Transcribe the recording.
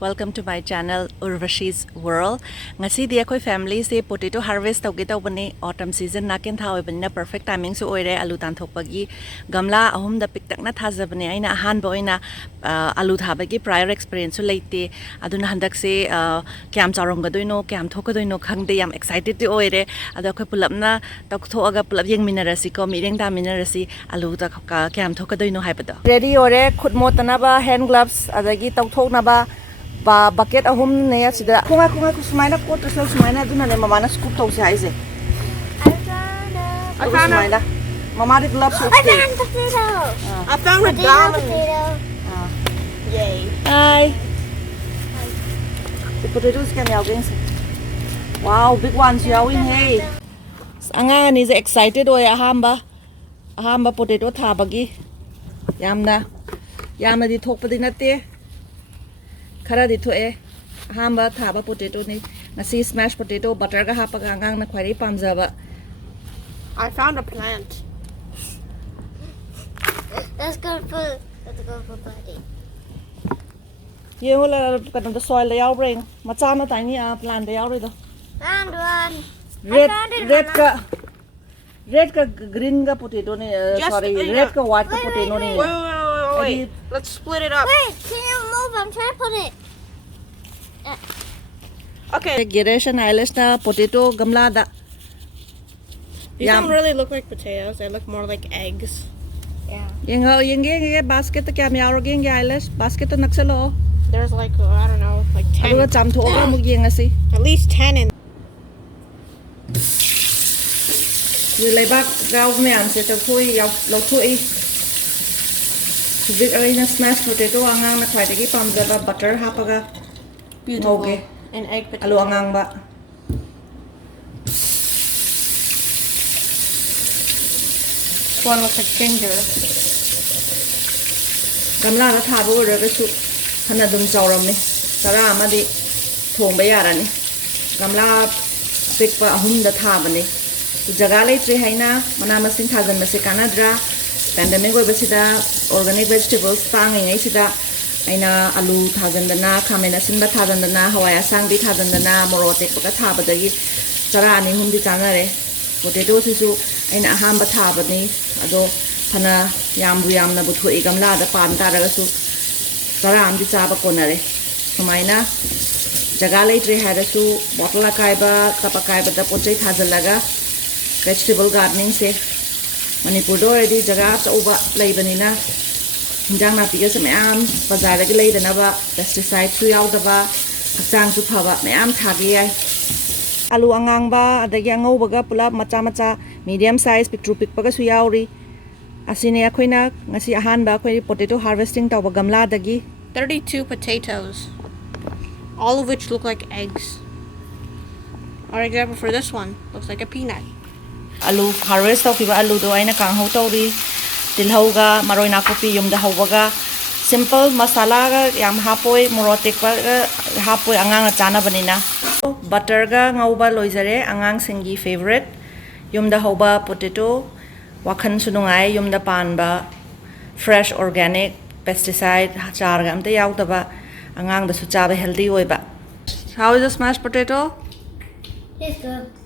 Welcome to my channel Urvashi's World. Ngasi di akoy family se potato harvest tawgi tawbani autumn season nakin thawi banina perfect timing su oire alu tan thokpagi gamla ahum da piktak na thajabani aina ahan boina alu thabagi prior experience su leite aduna handak se kyam charom gadoino kyam thokadoino khangde yam excited ti oire adu akoy pulapna tawthoaga pulap yengminarasi ko mireng da minarasi alu ta kyam thokadoino haibado ready ore khutmotana ba hand gloves adagi tawthokna ba bucket ahum ne asida kunga sumaina kot asal sumaina aduna ne mama na scoop tau se aise I found a mama did gloves I found potato. I found a diamond. Yay. Hi. The potatoes can yaw gains. Wow, big ones yawing hey. Angan is excited oy ahamba potato thabagi. Yamna di thokpadi natte. Khara di thoe ahamba thaba potato ni ngasi smash potato butter ga hapaga angang na khwari pamjaba. I found a plant. Let's go for buddy. Ye hola kadam the soil yaw bring macha ma tiny plant yaw ri do. Found one. Red ka green ga potato ni sorry red ka white ka potato ni. Wait. Let's split it up. Wait, can you move? I'm trying to put it. Okay. Girish and Eilish na potato gamla da. These don't really look like potatoes. They look more like eggs. Yeah. Yenge basket to kya yaw ro Eilish basket to naksalo. There's like, I don't know, like 10. Aduga cham thoga mug yengasi. At least 10 in. Yu leibak gaw me am se to thui yaw lo thui. Big arena smashed potato angang na khwai tagi pamjaba butter hapaga. Beautiful. Okay. An egg potato. Alu angang ba. This one looks like ginger. Gamla na thabu ro su hana dum chawram ni. Sara amadi thongba yarani. Gamla pikpa ahum da thabani. Jaga leitre haina mana masin thajan mase kanadra. Pandemic oi basida organic vegetables tangi ngai sida aina alu thajandana khamena sinba thajandana hawaya sangbi thajandana morote paka thabadagi chara ani humdi chanare potato sisu aina ahamba thabani ado phana yamna buthu igamla da pan taraga su chara amdi chaba konare sumaina jaga leitre harasu bottle kaiba tapakaiba da pochai thajalaga vegetable gardening se Manipur do already jaga chauba leibanina hinjang napi ga samyam bazar ga leidana ba pesticide su yaudaba hakchang su phaba mayam thagi ai alu angang ba adagi angau baga pulap macha medium size picture pikpa su yauri asine akoina ngasi ahan ba akoi potato harvesting tawba gamla dagi 32 potatoes. All of which look like eggs. For example, for this one, looks like a peanut. Alu harvest tau kiba alu do aina kang hau tauri tilhau ga maroi nakopi yum da hauga simple masala ga yam hapoi morotek pa hapoi angang na chana banina butter ga ngauba loizare angang singi favorite yum da hauba potato wakhan sunungai yum da pan ba fresh organic pesticide char ga amta yaw da ba angang da su cha ba healthy oi ba. How is the smashed potato? It's good.